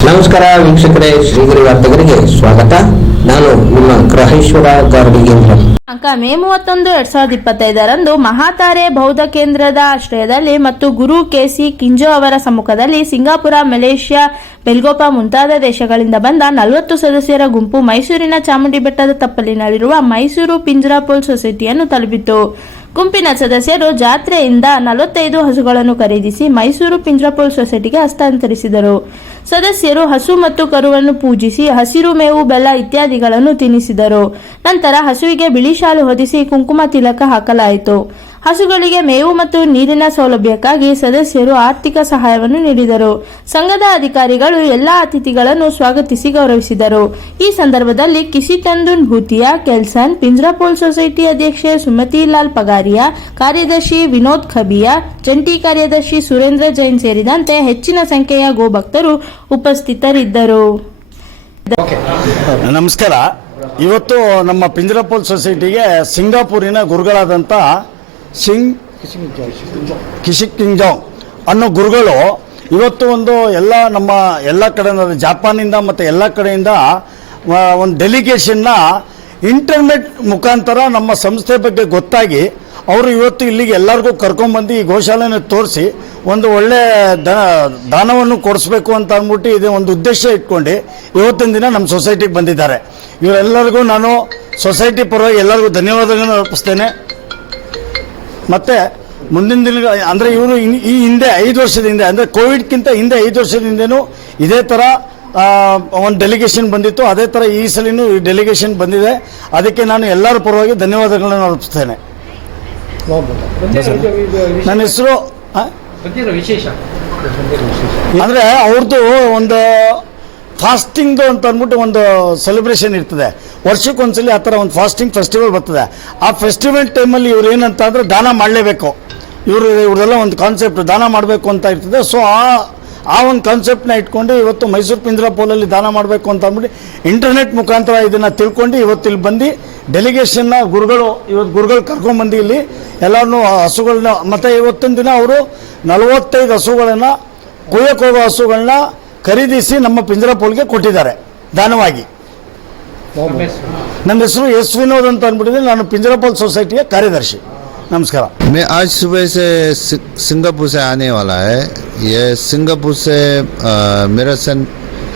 ನಮಸ್ಕಾರ ವೀಕ್ಷಕರೇ, ಶ್ರೀಗಿರಿ ವಾರ್ತೆಗರಿಗೆ ಸ್ವಾಗತ. ನಾನು ನಿಮ್ಮ ಗ್ರಹೇಶ್ವರ ಗಾರ್ಡಿಗೇಂದ್ರ. ಅಂಕ ಮೇ ಮೂವತ್ತೊಂದು, ಎರಡ್ ಸಾವಿರದ ಇಪ್ಪತ್ತೈದರಂದು ಮಹಾತಾರೆ ಬೌದ್ಧ ಕೇಂದ್ರದ ಆಶ್ರಯದಲ್ಲಿ ಮತ್ತು ಗುರು ಕೆಸಿ ಕಿಂಜೋ ಅವರ ಸಮ್ಮುಖದಲ್ಲಿ ಸಿಂಗಾಪುರ, ಮಲೇಷ್ಯಾ, ಬೆಲ್ಗೋಪ ಮುಂತಾದ ದೇಶಗಳಿಂದ ಬಂದ ನಲವತ್ತು ಸದಸ್ಯರ ಗುಂಪು ಮೈಸೂರಿನ ಚಾಮುಂಡಿ ಬೆಟ್ಟದ ತಪ್ಪಲಿನಲ್ಲಿರುವ ಮೈಸೂರು ಪಿಂಜರಾಪೋಲ್ ಸೊಸೈಟಿಯನ್ನು ತಲುಪಿತು ಗುಂಪಿನ ಸದಸ್ಯರು ಜಾತ್ರೆಯಿಂದ ನಲವತ್ತೈದು ಹಸುಗಳನ್ನು ಖರೀದಿಸಿ ಮೈಸೂರು ಪಿಂಜ್ರಪೋಲ್ ಸೊಸೈಟಿಗೆ ಹಸ್ತಾಂತರಿಸಿದರು. ಸದಸ್ಯರು ಹಸು ಮತ್ತು ಕರುವನ್ನು ಪೂಜಿಸಿ ಹಸಿರು ಮೇವು, ಬೆಲ್ಲ ಇತ್ಯಾದಿಗಳನ್ನು ತಿನ್ನಿಸಿದರು. ನಂತರ ಹಸುವಿಗೆ ಬಿಳಿ ಶಾಲು ಹೊದಿಸಿ ಕುಂಕುಮ ತಿಲಕ ಹಾಕಲಾಯಿತು. ಹಸುಗಳಿಗೆ ಮೇವು ಮತ್ತು ನೀರಿನ ಸೌಲಭ್ಯಕ್ಕಾಗಿ ಸದಸ್ಯರು ಆರ್ಥಿಕ ಸಹಾಯವನ್ನು ನೀಡಿದರು. ಸಂಘದ ಅಧಿಕಾರಿಗಳು ಎಲ್ಲಾ ಅತಿಥಿಗಳನ್ನು ಸ್ವಾಗತಿಸಿ ಗೌರವಿಸಿದರು. ಈ ಸಂದರ್ಭದಲ್ಲಿ ಕಿಸಿತಂದುನ್ ಭೂತಿಯಾ ಕೆಲ್ಸನ್, ಪಿಂಜ್ರಾಪೋಲ್ ಸೊಸೈಟಿ ಅಧ್ಯಕ್ಷೆ ಸುಮತಿ ಲಾಲ್ ಪಗಾರಿಯಾ, ಕಾರ್ಯದರ್ಶಿ ವಿನೋದ್ ಖಬಿಯಾ, ಜಂಟಿ ಕಾರ್ಯದರ್ಶಿ ಸುರೇಂದ್ರ ಜೈನ್ ಸೇರಿದಂತೆ ಹೆಚ್ಚಿನ ಸಂಖ್ಯೆಯ ಗೋಭಕ್ತರು ಉಪಸ್ಥಿತರಿದ್ದರು. ನಮಸ್ಕಾರ. ಇವತ್ತು ನಮ್ಮ ಪಿಂಜರಪೋಲ್ ಸೊಸೈಟಿಗೆ ಸಿಂಗಾಪುರಿನ ಗುರುಗಳಾದಂಥ ಸಿಂಗ್ ಕಿಶಿಕ್ ಕಿಂಗ್ಜಾಂಗ್ ಅನ್ನೋ ಗುರುಗಳು ಇವತ್ತು ಒಂದು ಎಲ್ಲ ನಮ್ಮ ಎಲ್ಲ ಕಡೆ ಜಾಪಾನಿಂದ ಮತ್ತು ಎಲ್ಲ ಕಡೆಯಿಂದ ಒಂದು ಡೆಲಿಗೇಷನ್ನ ಇಂಟರ್ನೆಟ್ ಮುಖಾಂತರ ನಮ್ಮ ಸಂಸ್ಥೆ ಬಗ್ಗೆ ಗೊತ್ತಾಗಿ ಅವರು ಇವತ್ತು ಇಲ್ಲಿಗೆ ಎಲ್ಲರಿಗೂ ಕರ್ಕೊಂಡ್ಬಂದು ಈ ಗೋಶಾಲೆನ ತೋರಿಸಿ ಒಂದು ಒಳ್ಳೆ ದಾನವನ್ನು ಕೊಡಿಸ್ಬೇಕು ಅಂತ ಅಂದ್ಬಿಟ್ಟು ಇದು ಒಂದು ಉದ್ದೇಶ ಇಟ್ಕೊಂಡು ಇವತ್ತಿನ ದಿನ ನಮ್ಮ ಸೊಸೈಟಿಗೆ ಬಂದಿದ್ದಾರೆ. ಇವರೆಲ್ಲರಿಗೂ ನಾನು ಸೊಸೈಟಿ ಪರವಾಗಿ ಎಲ್ಲರಿಗೂ ಧನ್ಯವಾದಗಳನ್ನು ಅರ್ಪಿಸ್ತೇನೆ. ಮತ್ತು ಮುಂದಿನ ದಿನ ಅಂದರೆ ಇವರು ಈ ಹಿಂದೆ ಐದು ವರ್ಷದ ಹಿಂದೆ ಅಂದರೆ ಕೋವಿಡ್ಗಿಂತ ಹಿಂದೆ ಐದು ವರ್ಷದ ಹಿಂದೆನೂ ಇದೇ ಥರ ಒಂದು ಡೆಲಿಗೇಷನ್ ಬಂದಿತ್ತು. ಅದೇ ಥರ ಈ ಸಲಿನೂ ಈ ಡೆಲಿಗೇಷನ್ ಬಂದಿದೆ. ಅದಕ್ಕೆ ನಾನು ಎಲ್ಲರ ಪರವಾಗಿ ಧನ್ಯವಾದಗಳನ್ನು ಅರ್ಪಿಸ್ತೇನೆ. ನನ್ನ ಹೆಸರು ಅಂದರೆ ಅವ್ರದ್ದು ಒಂದು ಫಾಸ್ಟಿಂಗ್ ಅಂತ ಅಂದ್ಬಿಟ್ಟು ಒಂದು ಸೆಲೆಬ್ರೇಷನ್ ಇರ್ತದೆ. ವರ್ಷಕ್ಕೊಂದ್ಸಲಿ ಆ ಥರ ಒಂದು ಫಾಸ್ಟಿಂಗ್ ಫೆಸ್ಟಿವಲ್ ಬರ್ತದೆ. ಆ ಫೆಸ್ಟಿವಲ್ ಟೈಮಲ್ಲಿ ಇವ್ರು ಏನಂತ ಅಂದರೆ ದಾನ ಮಾಡಲೇಬೇಕು. ಇವರು ಇವರೆಲ್ಲ ಒಂದು ಕಾನ್ಸೆಪ್ಟ್ ದಾನ ಮಾಡಬೇಕು ಅಂತ ಇರ್ತದೆ. ಸೊ ಆ ಆ ಒಂದು ಕಾನ್ಸೆಪ್ಟ್ನ ಇಟ್ಕೊಂಡು ಇವತ್ತು ಮೈಸೂರು ಪಿಂಜರಾಪೋಲಲ್ಲಿ ದಾನ ಮಾಡಬೇಕು ಅಂತ ಅಂದ್ಬಿಟ್ಟು ಇಂಟರ್ನೆಟ್ ಮುಖಾಂತರ ಇದನ್ನು ತಿಳ್ಕೊಂಡು ಇವತ್ತು ಇಲ್ಲಿ ಬಂದು ಡೆಲಿಗೇಷನ್ನ ಗುರುಗಳು, ಇವತ್ತು ಗುರುಗಳು ಕರ್ಕೊಂಡ್ಬಂದು ಇಲ್ಲಿ ಎಲ್ಲರನ್ನೂ ಹಸುಗಳನ್ನ ಮತ್ತು ಇವತ್ತಿನ ದಿನ ಅವರು ನಲವತ್ತೈದು ಹಸುಗಳನ್ನು, ಕುಯ್ಯಕ್ಕೆ ಹೋಗೋ ಹಸುಗಳನ್ನ ಖರೀದಿಸಿ ನಮ್ಮ ಪಿಂಜರಾ ಪೋಲ್ಗೆ ಕೊಟ್ಟಿದ್ದಾರೆ ದಾನವಾಗಿ ನಮ್ಮ ಹೆಸರು ನನ್ನ ಹೆಸರು ಎಸ್ ವಿನೋದ್ ಅಂತ ಅಂದ್ಬಿಟ್ಟಿದ್ರೆ ನಾನು ಪಿಂಜರಾಪೋಲ್ ಸೊಸೈಟಿಯ ಕಾರ್ಯದರ್ಶಿ ನಮಸ್ಕಾರ मैं आज सुबह से सि- सिंगापुर से आने वाला है ये सिंगापुर से अ, मेरा सें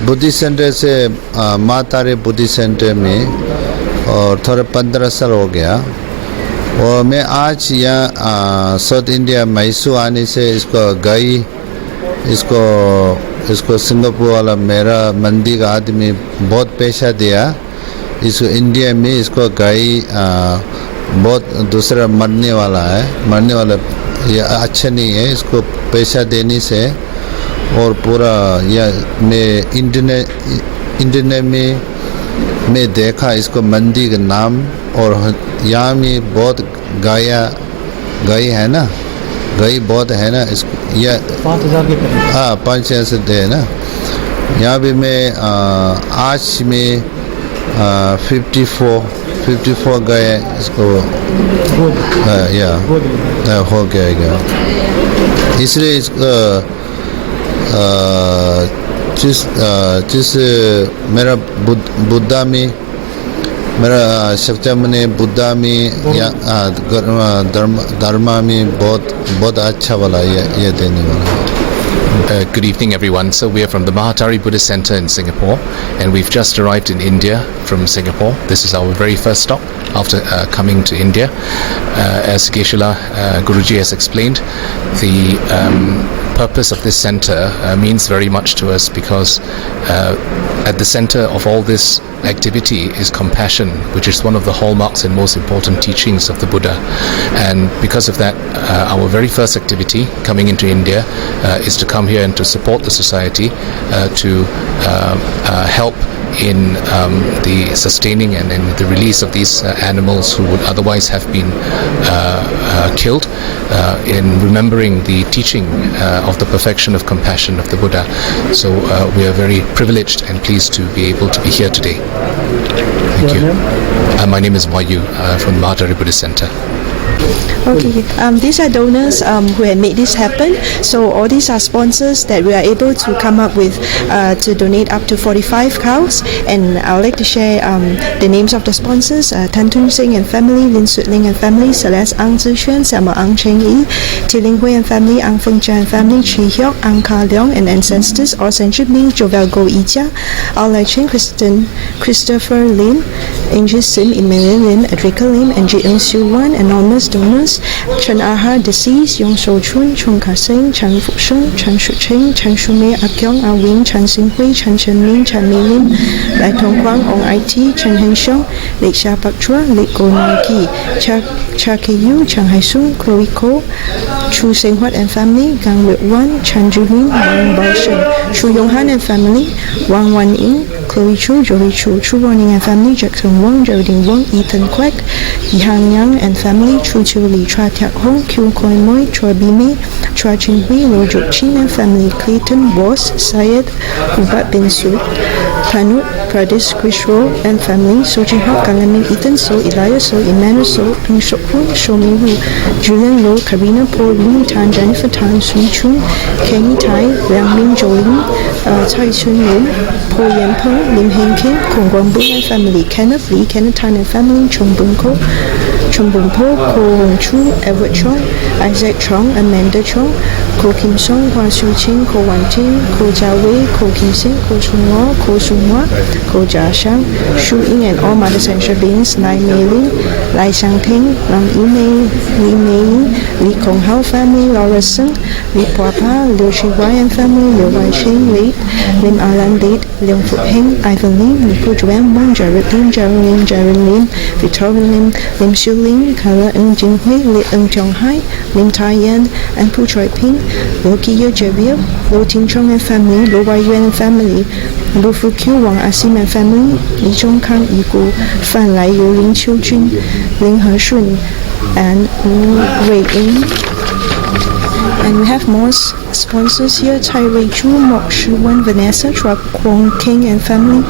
बुद्धिस्ट सेंटर से अ, माँ तारे बुद्धिस्ट सेंटर में और थोड़े पंद्रह साल हो गया और मैं आज यहाँ अ, साउथ इंडिया मैसूर आने से इसको गई इसको इसको सिंगापुर वाला मेरा मंदिर का आदमी बहुत पैसा दिया। इसको इंडिया में इसको गाय बहुत दूसरा मरने वाला है। मरने वाला ये अच्छा नहीं है, इसको पैसा देने से। और पूरा यह मैं इंटरनेट इंटरनेट में, मैं देखा इसको मंदिर का नाम। और यहाँ में बहुत गाया गाय है ना। गाय बहुत है ना इसको यह पाँच हज़ार के करीब। हाँ पाँच छः से दे ना। यहाँ भी मैं आ, आज में फिफ्टी फोर फिफ्टी फोर गए इसको आ, या। आ, हो गया गया। इसलिए इसको आ, जिस जिस मेरा बुद्ध बुद्धा में मेरा शिक्षा में बुद्धा में या आ, गर- धर्म धर्मा में बहुत बहुत अच्छा वाला ये ये देने वाला है Uh, good evening, everyone. So, we are from the Mahatari Buddhist Center in Singapore, and we've just arrived in India from Singapore. This is our very first stop after uh, coming to India. Uh, as Geshe-la uh, Guruji has explained, the um, purpose of this center uh, means very much to us because uh, at the center of all this activity is compassion, which is one of the hallmarks and most important teachings of the Buddha. And because of that, uh, our very first activity coming into India uh, is to come here and to support the society, uh, to uh, help in um, the sustaining and in the release of these uh, animals who would otherwise have been uh, uh, killed, uh, in remembering the teaching uh, of the perfection of compassion of the Buddha. So uh, we are very privileged and pleased to be able to be here today. Thank you. Uh, my name is Wayu uh, from the Mahatari Buddhist Center. Okay, um, these are donors um, who have made this happen. So all these are sponsors that we are able to come up with uh, to donate up to 45 cows. And I would like to share um, the names of the sponsors: uh, Tan Tun Singh and family, Lin Sut Ling and family, Celeste Ang Zixuan, Selma Ang Cheng Yi, Ti Ling Hui and family, Ang Feng Chia and family, Chi Hyok, Ang Ka Leong and ancestors, Or San Chip Ming, Jovel Go Yi Jia, Ao Lai Chen, Kristen, Christopher Lim, Angel Sim, Emilia Lim, Adrika Lim, and Ji Siu Wan, anonymous donors, Chen Aha, deceased, Yong Shou Chun, Chung Ka Sing, Chan Fu Sheng, Chan Shu Cheng, Chan Shu Mei, ah A Kyong, A ah Wing, Chan Sing Hui, Chan Chen Min, Chan Mi Lim, Lai Tong Kwang, Ong IT, Chen Heng Xiong, Lek Xia Bak Chua, Lek Go Nai Ki, Cha, Cha Ke Yu, Chang Hai Sung, Chloe Ko, Chu Seng Huat and family, Gang Wit Wan, Chan Ju Lin, Wang Bao Sheng, Chu Yong Han and family, Wang Wan Ying, Chloe Chu, Joey Chu, Chu Warning and family, Jackson Wong, Geraldine Wong, Ethan Kwek, Yang Yang and family, Chu Chiu Li, Chua Tiak Hong, Kyu Koi Moi, Chua Bime, Chua Chin Hui, Ro Jok Chin and family, Clayton, Boss, Syed, Ubat Bin Su, Tanut, Pradis, Krishro and family, So Jin Hok, Kalamin, Ethan So, Elias So, Emmanuel So, Peng Shok Hu, Shomi Wu, Julian Low, Karina Paul, Ling Tan, Jennifer Tan, Sui Chun, Kenny Tai, Liang Min Jolin, uh, Cai Chun Lim, Po Yan Peng, Lim Heng Kim, Kong Guang Bun and family, Kenneth Lee, Kenneth Tan and family, Chung Bun Ko, Chung Bun Po, Ko Hong Chu, Edward Chong, Isaac Chong, Amanda Chong, Ko Kim Song, Hua Su Ching, Ko Wan Ting, Ko Jia Wei, Ko Kim Sing, Ko Sung Ngo, Ko Sung Hua, Ko Jia Shang, Shu Ying and all mothers central beings, Lai Mei Ling, Lai Xiang Ting, Lang Yi Mei, Li Mei Ying, Li Kong Hao family, Laura Sung, Li Pua Pa, Liu Shi Wai and family, Liu Wai Ching, Li, Lim Alan Date, Leong Fu Heng, Ivan Lim, Li Fu Juan Wong, Jared Lim, Jared Lim, Jared Lim, Victoria Lim, Lim Xiu Ling, Kara Ng Jin Hui, Li Ng Chong Hai, Lim Tai Yan, and Pu Choi Ping, Liu Ki Ye Javier, Liu Ting Chong and family, Liu Wai Yuan and family, Lu Fu Q, Wang ah Asim and family, Li Zhong Kang, Yi Gu, Fan Lai Yu, Lin Qiu Jun, Ling He Shun, and Wu Wei Ying. And we have more sponsors here: Tai Wei Chu, Mok Shi Wen, Vanessa, Chua Kwong King and family,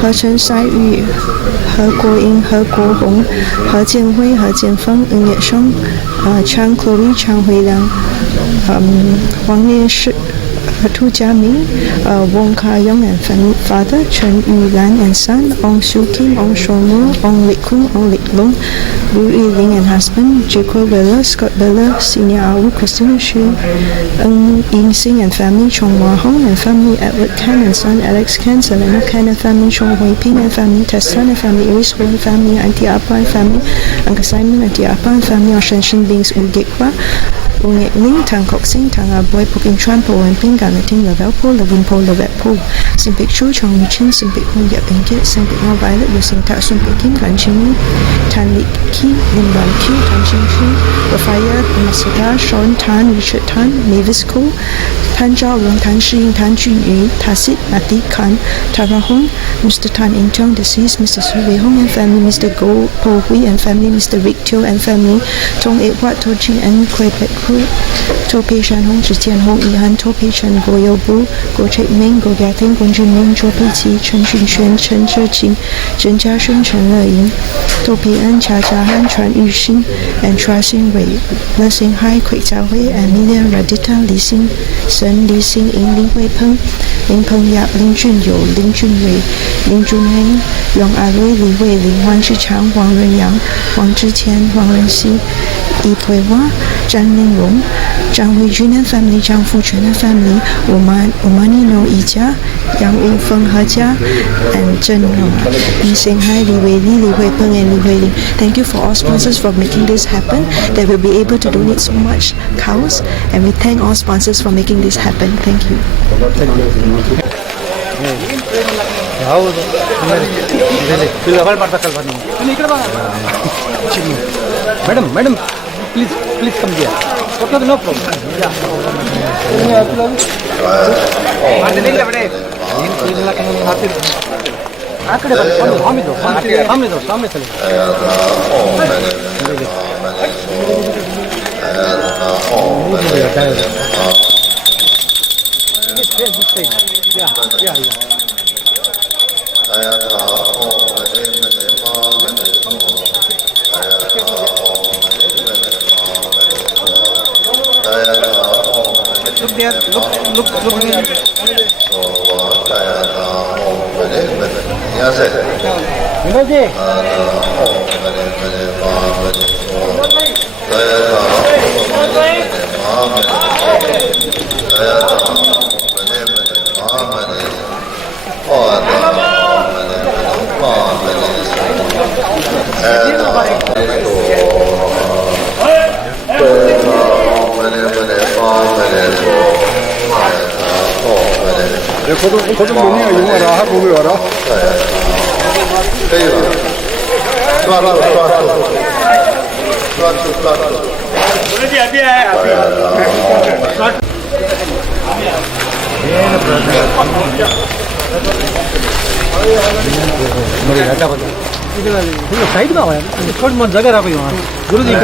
He Chen Sai Yu, He Guo Ying, He Guo Hong, He Jian Hui, He Jian Feng, Ng Ye Sheng, uh, Chang Chloe, Chang Hui Liang, um, Wang Lian Shi. Tu Jiaming, uh, Wong Ka Young and fam- father, Chen Yu Lan and son, Ong Siu Kim, Ong Shomo, Ong Lik Kung, Ong Lik Long, Wu Yiling and husband, Jacob Bella, Scott Bella, Senior Awu, Christina Xu, Ng Ying Sing and family, Chong Wah Hong and family, Edward Ken and son, Alex Ken, Selena Ken and family, Chong Hui Ping and family, Tessan and family, Iris Ho and family, Auntie Apa and family, Uncle Simon, Auntie Apa and family, Shen Bings, Wu Ning, Tang Kok Sing, Tang Ah Boy, Puking Chuan, Po and Ping, Gan Ting, Lavel Po, Lavin Po, Lavet Po, Sim Pik Chu, Chong Mi Chin, Sim Pik Hung Yap and Kit, Sim Pik Ngo Violet, Yu Sing Ta, Sun Pik King, Gan Ching Mi, Tan Lik Ki, Lim Ban Q, Tan Ching Shi, Rafaya, Masada, Sean Tan, Richard Tan, Mavis Ko, Tan Zhao Long, Tan Shi Ying, Tan Jun Yu, Tasit, Mati Khan, Tara Hong, Mr. Tan In Chung, deceased, Mr. Su Wei Hong and family, Mr. Go Po Hui and family, Mr. Rick Teo and family, Tong Ek Wat, To Chin and Kwe Pet 周培山、洪志坚、洪宜汉、周培成、国有部、郭彩明、国家厅工程员周培基、陈俊全、陈泽金、陈家顺、陈乐英、周培安、查家汉、传玉新、安传新伟、那新海、魁家辉、安明亮、马德堂、李新、沈立新、林立伟、彭林鹏、杨林俊友、林俊伟、林俊海、杨爱伟、李伟、林王志强、王润阳、王志谦、王润熙、易培娃、张林。Zhang Linrong, Zhang Huijun and family, Zhang Fuchun and family, Wuman, Wumani No Yijia, Yang Wufeng Hejia, and Zhen Hong, Yi Xinghai, Li Wei Li, Li Hui Peng, and Li Hui Ling. Thank you for all sponsors for making this happen, that we'll be able to donate so much cows, and we thank all sponsors for making this happen. Thank you. ಹೌದು ಬರ್ಬೇಕಲ್ವ ನೀವು madam madam please please come Diya okay no ಆ ಕಡೆ ಬನ್ನಿ ಸ್ವಾಮಿದು ಸ್ವಾಮಿದು ಸ್ವಾಮಿ ಸಲ 고등 고등 문이야 이모라 하고 그라. Slatko, Slatko. Slatko, Slatko. સાઈડમાં હોય થોડી મને જગર આપી ગુરુજી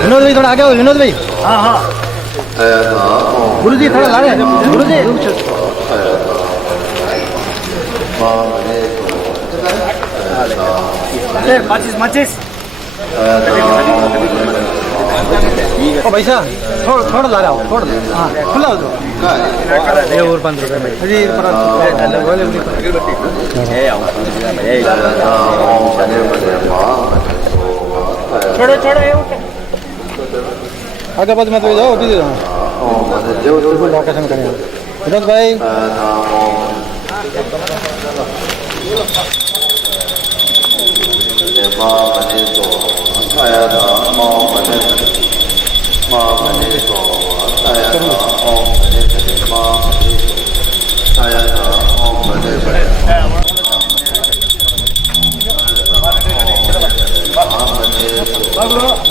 વિનોદભાઈ થોડા આગળ વિનોદભાઈ હા હા ગુરુજી થોડા લાગે ગુરુજી છે પચીસ પચીસ ઓ ભાઈ સાહેબ થોડો થોડો લારાવો થોડો હા ખુલ્લાવ દો બે ઓર પાંચ રૂપિયા હજી આગળ બાજુમાં તમે જાઓ લોકેશન કરી વિનોદભાઈ Pablo,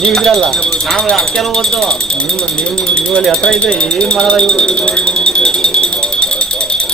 ನೀವು ಇದ್ರಲ್ಲ? ನಾವು ಕೆಲವೊಂದು ನೀವು ನೀವು ನೀವಲ್ಲಿ ಹತ್ರ ಇದ್ರೆ ಏನು ಮಾಡೋದ ಇವರು?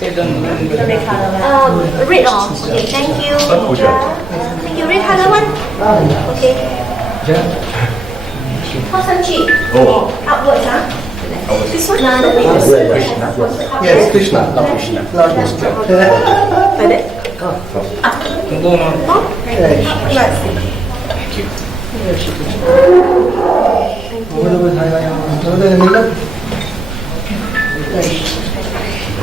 Anh phải đẹp Uh, red on. Okay, thank you. Thank you. Red color one. Okay. How sanchi? Oh. Upwards, huh? This one? No, the next. Yes, Krishna. Lord Krishna. Lord Krishna. Phải đấy. À. Đó. Upwards.